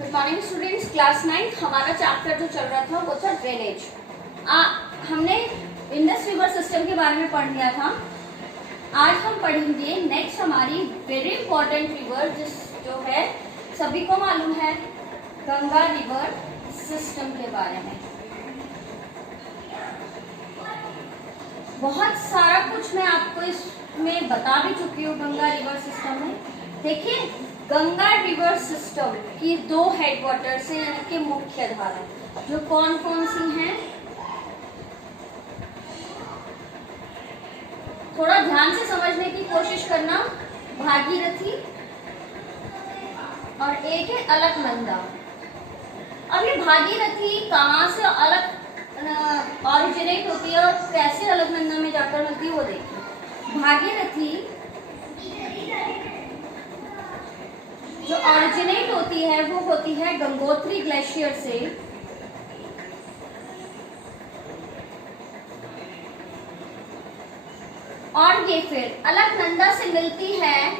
Good morning students, class 9 हमारा chapter जो चल रहा था वो था ड्रेनेज। हमने इंडस रिवर सिस्टम के बारे में पढ़ लिया था। आज हम पढ़ेंगे नेक्स्ट हमारी वेरी इंपॉर्टेंट रिवर जो है सभी को मालूम है, गंगा रिवर सिस्टम के बारे में। बहुत सारा कुछ मैं आपको इसमें बता भी चुकी हूँ गंगा रिवर सिस्टम में। देखिए, गंगा रिवर सिस्टम की दो हेडवाटर्स हैं, यानी कि मुख्य धारा जो कौन कौन सी हैं, थोड़ा ध्यान से समझने की कोशिश करना। भागीरथी और एक है अलकनंदा। अब ये भागीरथी कहाँ से अलग ऑरिजिनेट होती है और कैसे अलकनंदा में जाकर मिलती है वो देखिए। भागीरथी जो ऑरिजिनेट होती है वो होती है गंगोत्री ग्लेशियर से, और ये फिर अलकनंदा से मिलती है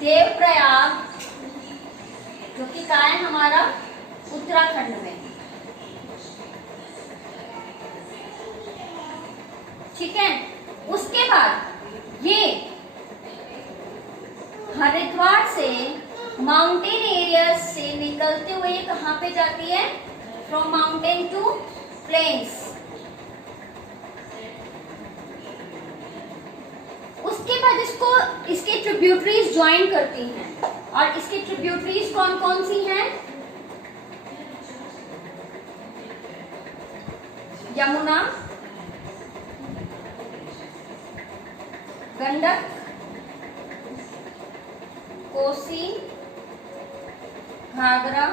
देवप्रयाग, जो कि कहाँ है हमारा उत्तराखंड में। ठीक है, उसके बाद ये हरिद्वार से माउंटेन एरिया से निकलते हुए कहां पे जाती है, फ्रॉम माउंटेन टू प्लेन्स। उसके बाद इसके ट्रिब्यूटरीज ज्वाइन करती हैं, और इसकी ट्रिब्यूटरीज कौन कौन सी हैं? यमुना, गंडक, कोसी, घाघरा,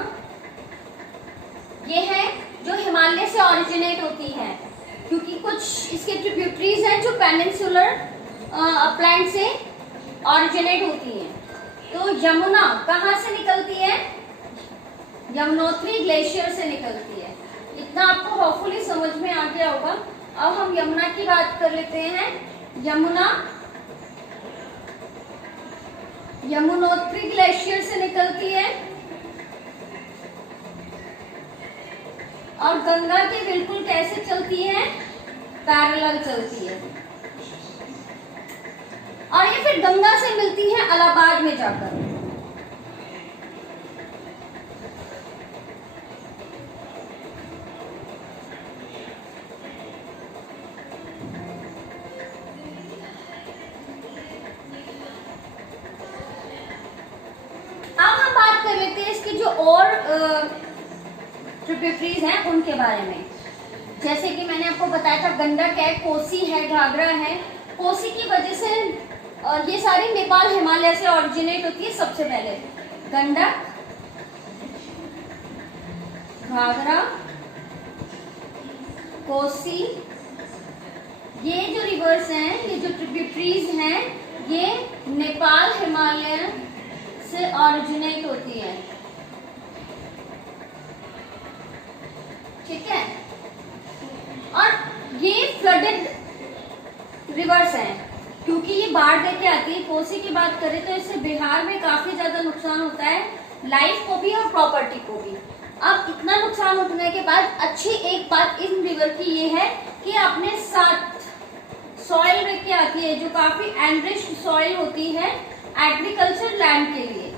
ये है जो हिमालय से ऑरिजिनेट होती है, क्योंकि कुछ इसके ट्रिब्यूटरीज हैं जो पेनिनसुलर अपलैंड से ऑरिजिनेट होती हैं। तो यमुना कहाँ से निकलती है? यमुनोत्री ग्लेशियर से निकलती है। इतना आपको होपफुली समझ में आ गया होगा। अब हम यमुना की बात कर लेते हैं। यमुना यमुनोत्री ग्लेशियर से निकलती है और गंगा के बिल्कुल कैसे चलती है? पैरेलल चलती है, और ये फिर गंगा से मिलती है इलाहाबाद में जाकर। जो और ट्रिब्यूटरीज हैं उनके बारे में, जैसे कि मैंने आपको बताया था गंडक है, कोसी है, घाघरा है। कोसी की वजह से ये सारी नेपाल हिमालय से ऑरिजिनेट होती है। सबसे पहले गंडक, घाघरा, कोसी, ये जो रिवर्स हैं, ये जो ट्रिब्यूटरीज हैं, ये नेपाल हिमालय से ऑरिजिनेट होती है। ठीक है, और ये फ्लडेड रिवर्स हैं, क्योंकि ये बाढ़ देके आती है। कोसी की बात करें तो इससे बिहार में काफी ज्यादा नुकसान होता है, लाइफ को भी और प्रॉपर्टी को भी। अब इतना नुकसान होने के बाद अच्छी एक बात इन रिवर की ये है कि अपने साथ सॉइल लेके आती है, जो काफी एनरिच्ड सॉइल होती है एग्रीकल्चर लैंड के लिए।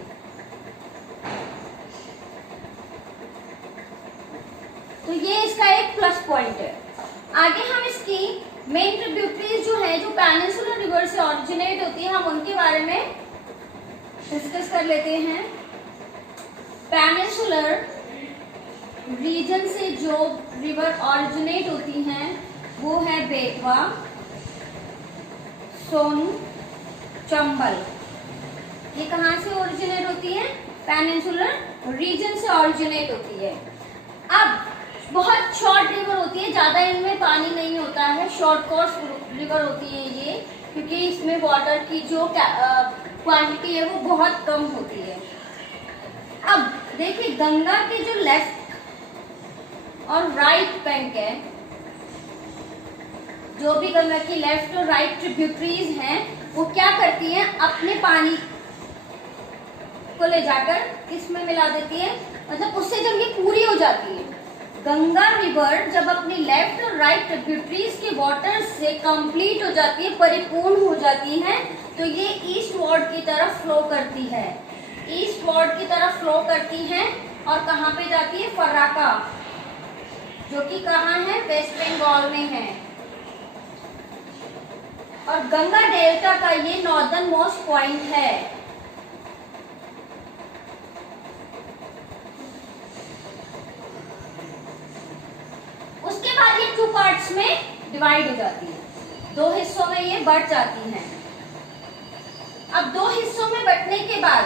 तो ये इसका एक प्लस पॉइंट है। आगे हम इसकी मेन ट्रिब्यूटरीज जो है, जो पेनिनसुलर रिवर से ऑरिजिनेट होती है, हम उनके बारे में डिस्कस कर लेते हैं। पेनिनसुलर रीजन से जो रिवर ऑरिजिनेट होती हैं वो है बेतवा, सोन, चंबल। ये कहाँ से ओरिजिनेट होती है? पेनिनसुलर रीजन से ऑरिजिनेट होती है। अब बहुत शॉर्ट रिवर होती है, ज्यादा इनमें पानी नहीं होता है, शॉर्ट कोर्स रिवर होती है ये, क्योंकि इसमें वाटर की जो क्वांटिटी है वो बहुत कम होती है। अब देखिए, गंगा के जो लेफ्ट और राइट बैंक है, जो भी गंगा की लेफ्ट और राइट ट्रिब्यूटरीज हैं, वो क्या करती हैं? अपने पानी उसको ले जाकर किस में मिला देती है, मतलब उससे जब ये पूरी हो जाती है, गंगा रिवर जब अपनी लेफ्ट और राइट ट्रिब्यूटरीज के वाटर से कंप्लीट हो जाती है, परिपूर्ण हो जाती है, तो ये ईस्ट वार्ड की तरफ फ्लो करती है, ईस्ट वार्ड की तरफ फ्लो करती है। और कहाँ पे जाती है, फर्राका, जो कि कहाँ है, वेस्ट बंगाल में है। और गंगा डेल्टा का ये नॉर्दर्न मोस्ट पॉइंट है। उसके बाद ये 2 पार्ट्स में डिवाइड हो जाती है, 2 हिस्सों में ये बढ़ जाती है। अब 2 हिस्सों में बंटने के बाद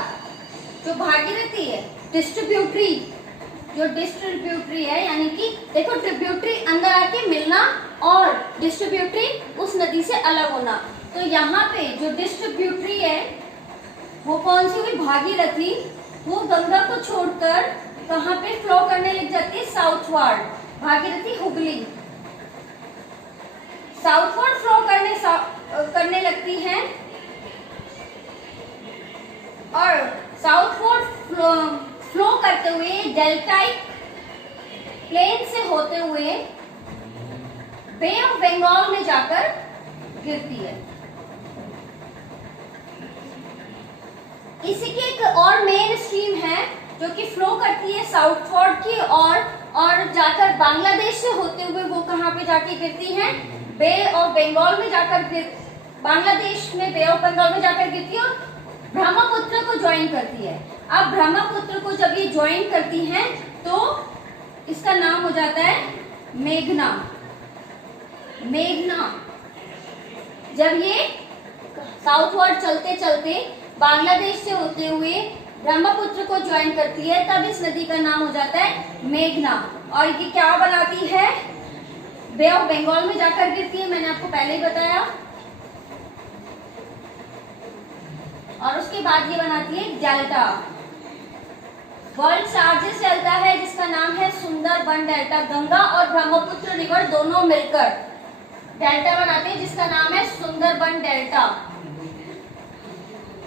जो भागीरथी है, डिस्ट्रीब्यूटरी, जो डिस्ट्रीब्यूटरी है, यानी कि देखो ट्रिब्यूटरी अंदर आके मिलना और डिस्ट्रीब्यूटरी उस नदी से अलग होना, तो यहाँ पे जो डिस्ट्रीब्यूटरी है वो कौन सी हुई, भागीरथी, वो गंगा को छोड़कर कहाँ पे फ्लो करने लग जाती है, southward, Bhagirathi Hooghly southward flow करने लगती है। और साउथवर्ड फ्लो करते हुए डेल्टाइक प्लेन से होते हुए बे ऑफ बंगाल में जाकर गिरती है। इसी की एक और मेन स्ट्रीम है जो कि फ्लो करती है साउथवर्ड की और जाकर बांग्लादेश से होते हुए वो कहाँ पे जाके गिरती है, बे ऑफ बंगाल में जाकर बांग्लादेश में बे ऑफ बंगाल में जाकर गिरती है और ब्रह्मपुत्र को ज्वाइन करती है। अब ब्रह्मपुत्र को जब ये ज्वाइन करती है तो इसका नाम हो जाता है मेघना। मेघना जब ये साउथवर्ड चलते चलते बांग्लादेश से होते हुए ब्रह्मपुत्र को ज्वाइन करती है, तब इस नदी का नाम हो जाता है मेघना। और ये क्या बनाती है, बे ऑफ बंगाल में जाकर गिरती है, मैंने आपको पहले ही बताया। और उसके बाद ये बनाती है डेल्टा, वर्ल्ड लार्जेस्ट डेल्टा है जिसका नाम है सुंदरबन डेल्टा। गंगा और ब्रह्मपुत्र रिवर दोनों मिलकर डेल्टा बनाते हैं जिसका नाम है सुंदरबन डेल्टा।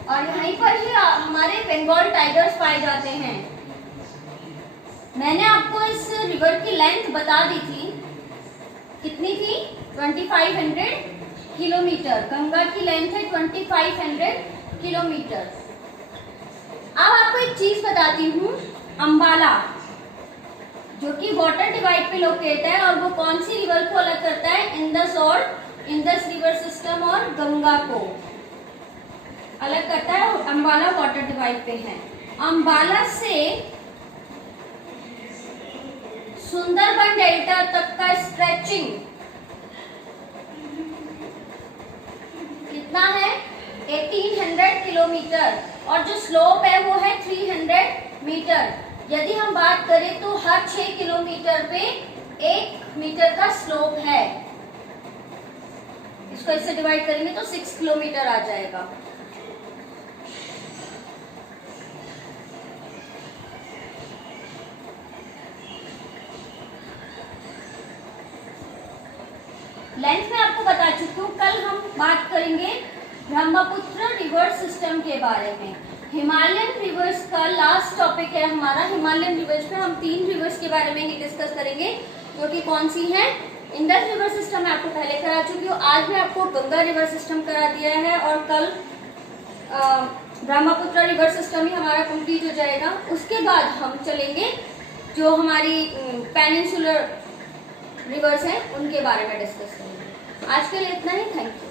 और यहीं पर ही हमारे बंगाल टाइगर्स पाए जाते हैं। मैंने आपको इस रिवर की लेंथ बता दी थी, कितनी थी, 2500 किलोमीटर। गंगा की लेंथ है 2500 किलोमीटर। अब आपको एक चीज बताती हूँ, अंबाला जो कि वाटर डिवाइड पे लोकेट है, और वो कौन सी रिवर को अलग करता है, इंडस रिवर सिस्टम और गंगा को अलग करता है। अंबाला वाटर डिवाइड पे है। अंबाला से सुंदरबन डेल्टा तक का स्ट्रेचिंग कितना है, 1800 किलोमीटर, और जो स्लोप है वो है 300 मीटर। यदि हम बात करें तो हर 6 किलोमीटर पे 1 मीटर का स्लोप है। इसको इससे डिवाइड करेंगे तो 6 किलोमीटर आ जाएगा। लेंथ में आपको बता चुकी हूँ। कल हम बात करेंगे ब्रह्मपुत्र रिवर सिस्टम के बारे में। हिमालयन रिवर्स का लास्ट टॉपिक है हमारा। हिमालयन रिवर्स में हम 3 रिवर्स के बारे में ही डिस्कस करेंगे, जो कि कौन सी है, इंडस रिवर सिस्टम मैं आपको पहले करा चुकी हूँ, आज मैं आपको गंगा रिवर सिस्टम करा दिया है, और कल ब्रह्मपुत्र रिवर सिस्टम ही हमारा कंप्लीट हो जाएगा। उसके बाद हम चलेंगे जो हमारी पेनिनसुलर रिवर्स हैं उनके बारे में डिस्कस करेंगे। आज के लिए इतना ही, थैंक यू।